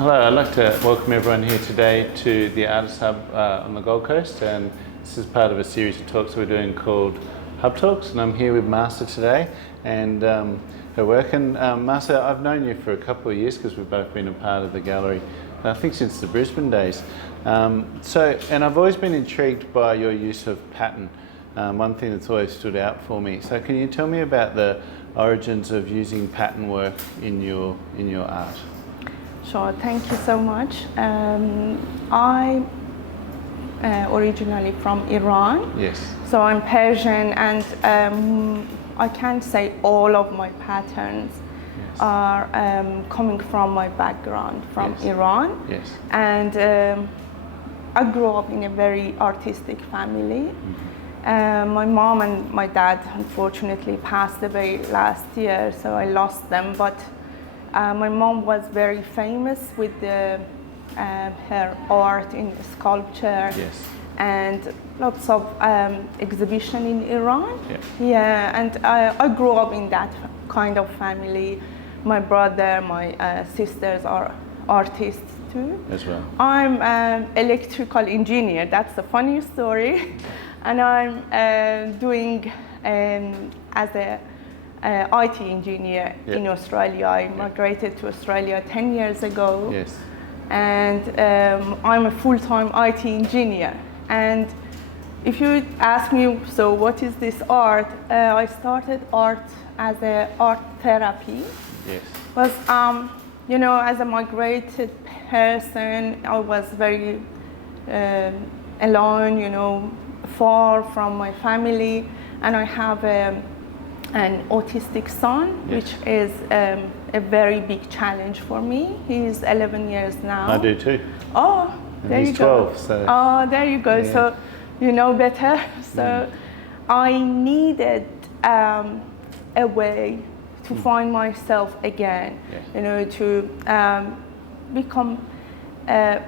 Hello, I'd like to welcome everyone here today to the Artist Hub on the Gold Coast, and this is part of a series of talks we're doing called Hub Talks, and I'm here with Marcia today and her work. And Marcia, I've known you for a couple of years because we've both been a part of the gallery, I think since the Brisbane days. And I've always been intrigued by your use of pattern. One thing that's always stood out for me. So can you tell me about the origins of using pattern work in your art? Sure, thank you so much. I originally from Iran. Yes. So I'm Persian, and I can't say all of my patterns are coming from my background from Iran. Yes. And I grew up in a very artistic family. My mom and my dad unfortunately passed away last year, so I lost them. But my mom was very famous with her art in sculpture. Yes. And lots of exhibition in Iran. Yeah. And I grew up in that kind of family. My brother, my sisters are artists too. As well. I'm an electrical engineer. That's a funny story. And I'm doing as a IT engineer in Australia. I migrated to Australia 10 years ago. Yes. And I'm a full-time IT engineer. And if you ask me, so what is this art? I started art as a art therapy. Yes. Was as a migrated person, I was very alone, far from my family, and I have an autistic son, which is a very big challenge for me. He's 11 years now. I do too. Oh, and there he's you go. 12, so. Oh, there you go. Yeah. So you know better. So I needed a way to find myself again, to become a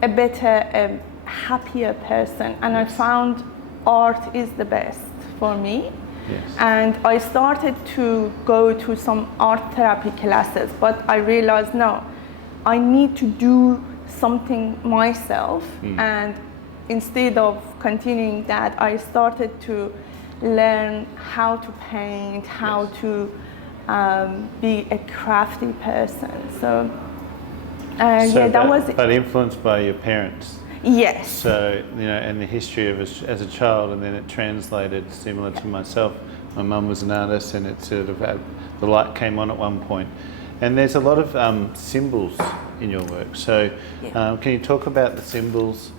better, happier person. And I found art is the best for me. Yes. And I started to go to some art therapy classes, but I realized, no, I need to do something myself. And instead of continuing that, I started to learn how to paint, how to be a crafty person. So that was it. But influenced by your parents. Yes. So, and the history of as a child, and then it translated similar to myself. My mum was an artist, and it sort of the light came on at one point. And there's a lot of symbols in your work. So can you talk about the symbols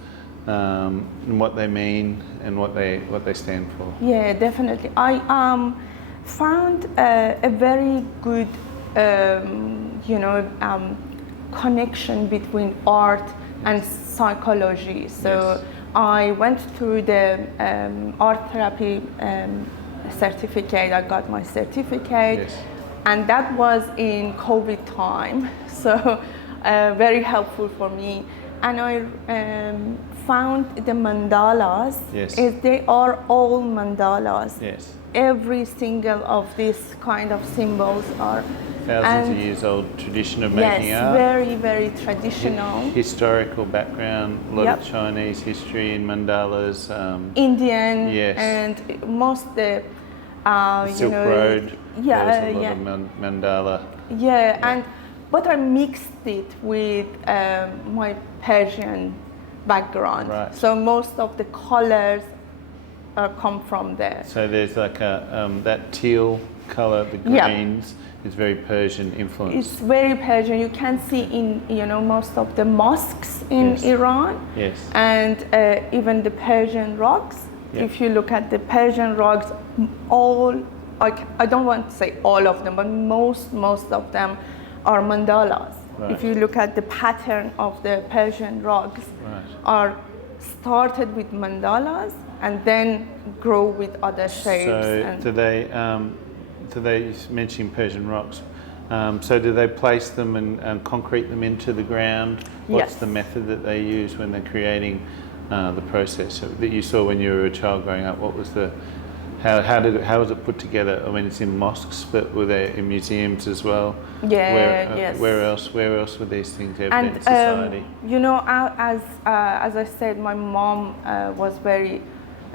and what they mean and what they stand for? Yeah, definitely. I found a very good, connection between art and psychology. So I went through the art therapy certificate. I got my certificate, and that was in COVID time. So very helpful for me. And I found the mandalas. They are all mandalas. Yes. Every single of these kind of symbols are thousands of years old tradition of making art. Yes, very, very traditional. Historical background, a lot of Chinese history in mandalas. Indian, and most the Silk Road. Yeah, there's a lot of mandala. Yeah, but I mixed it with my Persian background. Right. So most of the colors come from there. So there's like that teal color, the greens, is very Persian influence. It's very Persian. You can see in most of the mosques in Iran. Yes. And even the Persian rugs. If you look at the Persian rugs, I don't want to say all of them, but most of them are mandalas. Right. If you look at the pattern of the Persian rugs, are started with mandalas and then grow with other shapes. So do they mention Persian rocks? So do they place them and concrete them into the ground? What's the method that they use when they're creating the process that you saw when you were a child growing up? What was the How was it put together? I mean, it's in mosques, but were they in museums as well? Yeah, yes. Where else were these things evident And in society? you know, as I said, my mom was very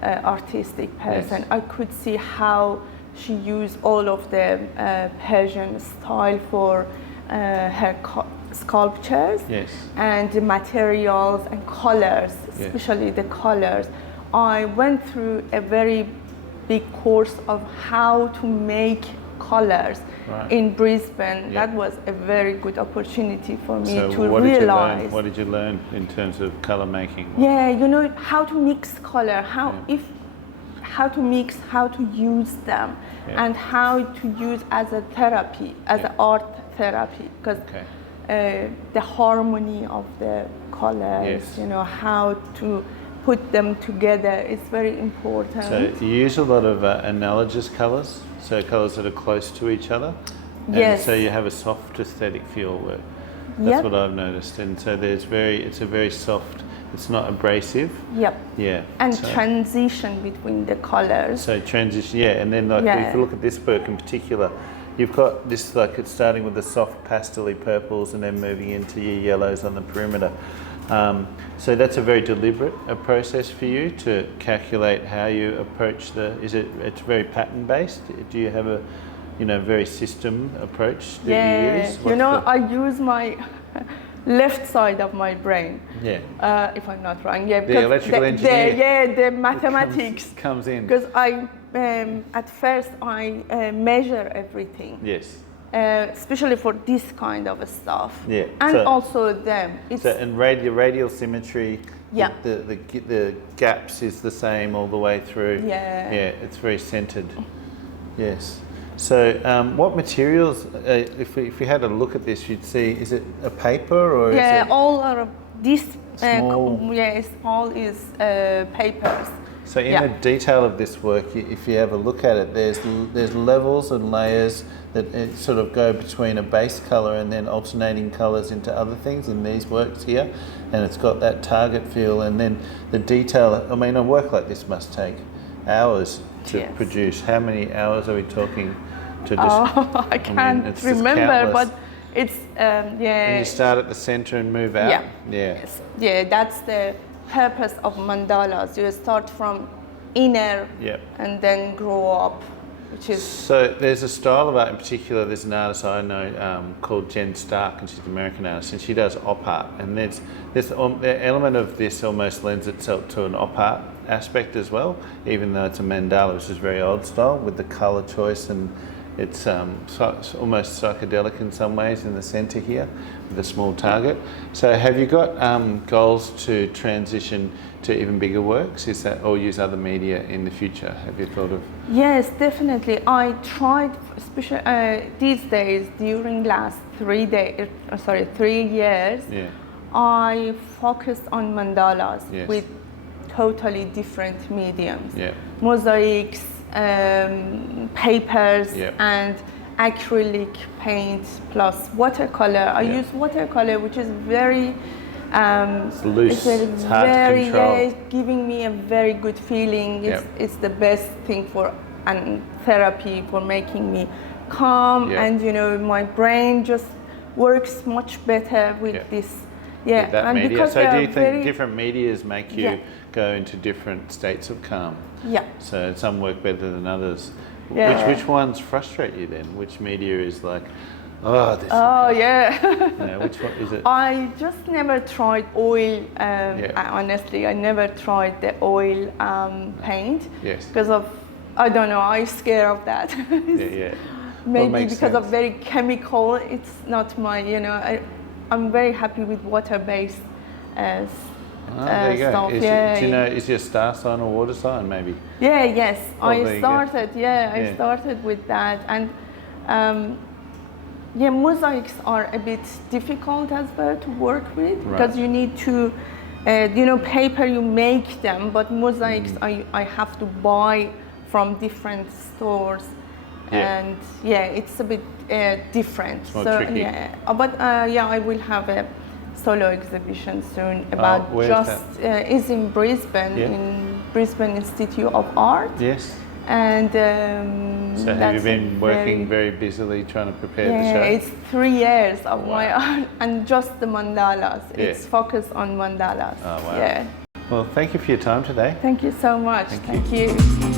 artistic person. Yes. I could see how she used all of the Persian style for her sculptures, Yes. and the materials and colors, Yeah. especially the colors. I went through a very big course of how to make colors Right. in Brisbane. Yeah. That was a very good opportunity for me So to what realize. did you learn? What did you learn in terms of color making? Yeah, you know how to mix color, Yeah. how to mix, how to use them, Yeah. and how to use as a therapy, as Yeah. an art therapy, because Okay. the harmony of the colors, Yes. you know, how to put them together is very important. So you use a lot of analogous colors, so colors that are close to each other. And Yes. so you have a soft aesthetic feel. That's Yep. what I've noticed. And so it's a very soft. It's not abrasive. Yep. Yeah. And so, transition between the colors. so transition. Yeah. And then like Yeah. if you look at this work in particular, you've got this like it's starting with the soft pastel-y purples and then moving into your yellows on the perimeter. So that's a very deliberate process for you to calculate how you approach it's very pattern based. Do you have a, very system approach that you use? You know, I use my left side of my brain. Yeah. If I'm not wrong, yeah. The because electrical engineer. the mathematics comes in. Because at first I measure everything. Yes. Especially for this kind of stuff. Yeah. And So- also them. It's And radial symmetry. Yeah. The gaps is the same all the way through. Yeah. Yeah. It's very centered. Yes. So, what materials? If we had a look at this, you'd see. Is it a paper or is it? all are this. Small- Yes, all is papers. So in Yeah. the detail of this work, if you have a look at it, there's levels and layers that sort of go between a base color and then alternating colors into other things in these works here, and it's got that target feel, and then the detail. I mean, a work like this must take hours to Yes. produce. How many hours are we talking to just? I can't it's just remember, countless. but it's And you start at the center and move out. Yeah. Yeah. Yes. Yeah, that's the purpose of mandalas. You start from inner Yep. and then grow up, which is So there's a style of art in particular. There's an artist I know called Jen Stark, and she's an American artist, and she does op art. And the element of this almost lends itself to an op art aspect as well, even though it's a mandala, which is very old style with the color choice, and it's almost psychedelic in some ways in the center here with a small target. So have you got goals to transition to even bigger works? Is that, or use other media in the future? Have you thought of? Yes, definitely. I tried, especially these days during last 3 years. Yeah. I focused on mandalas Yes. with totally different mediums, Yeah. mosaics, papers, Yep. and acrylic paint plus watercolor. I Yeah. use watercolor, which is very It's loose. It's hard to very, control. yeah, it's giving me a very good feeling. Yep. It's the best thing for therapy, for making me calm, Yep. and my brain just works much better with Yep. this. Yeah, With that and media. because So they do are you think very, different medias make you Yeah. go into different states of calm? Yeah. So some work better than others. Yeah. Which ones frustrate you then? Which media is like, oh, this Oh yeah. which one is it? I just never tried oil. Yeah. Honestly, I never tried the oil paint Yes. because of, I don't know, I'm scared of that. Yeah. Maybe makes because of sense. very chemical. It's not my, I'm very happy with water-based There you go. stuff. Do you know, is your star sign or water sign maybe? Yeah, yes. There you I go. started. Yeah, Yeah. I started with that, and mosaics are a bit difficult as well to work with because you need to, paper you make them, but mosaics I have to buy from different stores, Yeah. and it's a bit different. more So tricky. I will have a solo exhibition soon about where's is in Brisbane, Yeah. in Brisbane Institute of Art. Yes. And So have you that's been working very, very busily trying to prepare the yeah, show? it's 3 years of Wow. my art and just the mandalas. Yeah. It's focused on mandalas. Oh, wow. Yeah. Well, thank you for your time today. Thank you so much. Thank Thank you.